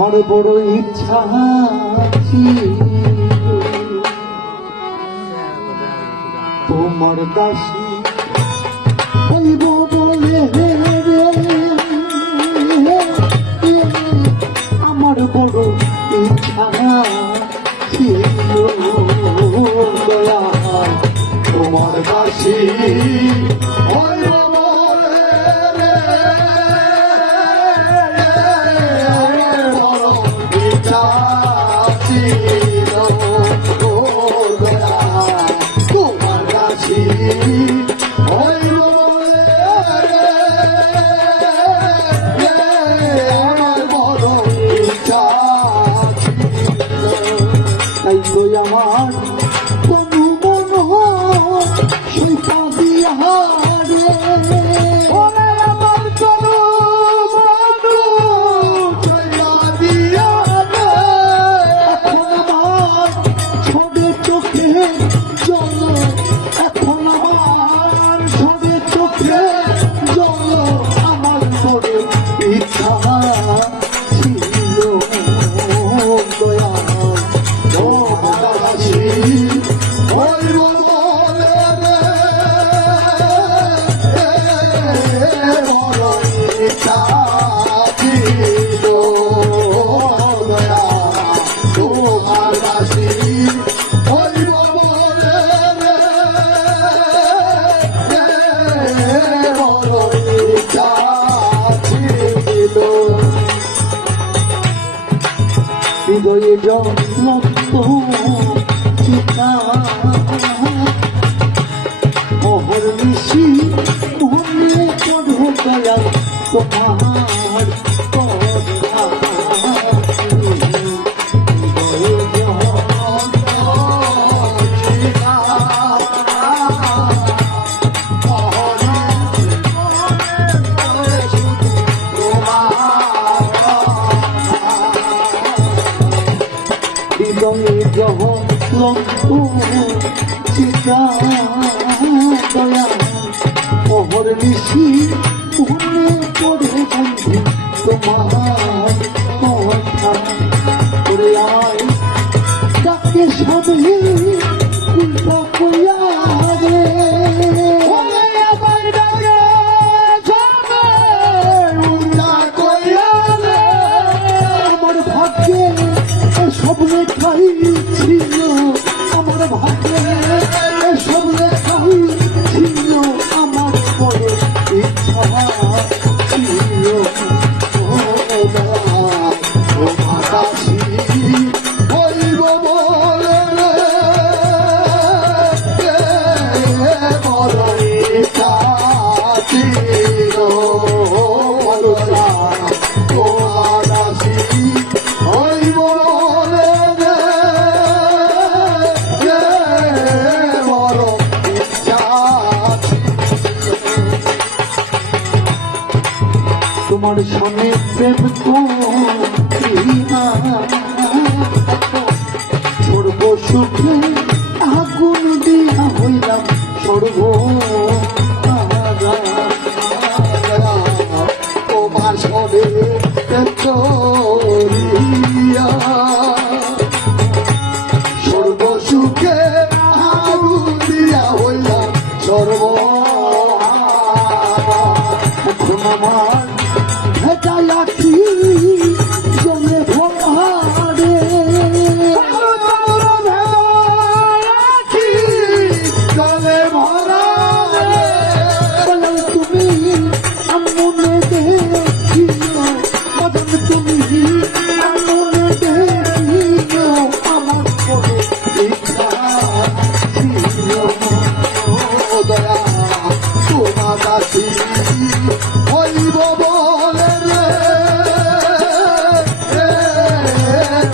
আমার বড় ইচ্ছা তোমার দাসী হইব বলে রে, আমার বড় ইচ্ছা ছিল দয়াল তোমার দাসী হইব আমার তনু মন শিখা দিয়া রে, আমার তনু মন শিখা দিয়া রে, এখন আমার ছোটে চোখে জল, এখন আমার ছোটে চোখে জল, আমার বড় ইচ্ছা ছিল দয়া হৃদয়ে জন্মত চিতা মোহর মিশি মনে পড়ে দয়া তোমার কথা, হৃদয়ে জহলন্ত চিতা দয়া মোহর নিশি মনে পড়ে বন্ধু তোমার কথা, করে আয় ডাকে সবে উল্টা কইয়া রে, আমার ভাগ্যে সব লেখাই ছিল, আমার ভাগ্যে সব লেখাই ছিল, আমার বড় ইচ্ছা ছিল তোমার দাসী হইব বলে বড় ইচ্ছা ছিল তোমার দাসী হইব তোমার স্বামী প্রেম সর্ব সুখে আগুন দিয়া হইলাম সর্ব তোমার সবে সর্ব সুখে আগুন দিয়া হইলাম সর্ব আমার ভেজালাঠি জলে ভরে, জলে ভরা তুমি মনে দেখিও, তুমি মনে দেখিও, আমার বড় ইচ্ছা ছিল দয়া তোমার দাসী হইব বলে রে,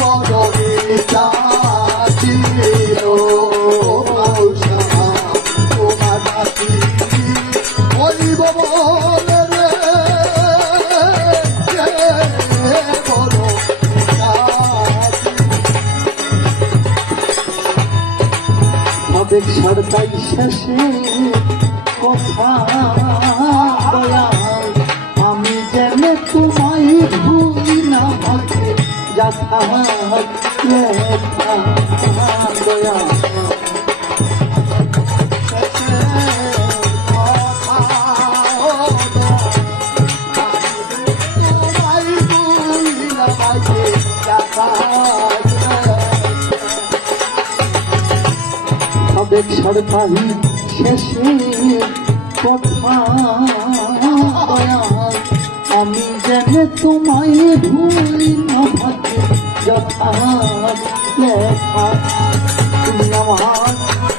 বড় ইচ্ছা ছিল তোমার দাসী হইব বলে রে, বড় ইচ্ছা হবে সরকারি শেষে কথা দয়া আমি যেন তোমায় ভুলি না ভাবে যথা লেখা দয়া সাবেক সরকারি শেষে কথা দয়াল আমি যেন তোমায় ভুলি না ভাগ্যে যথা লেখা তুমি আমার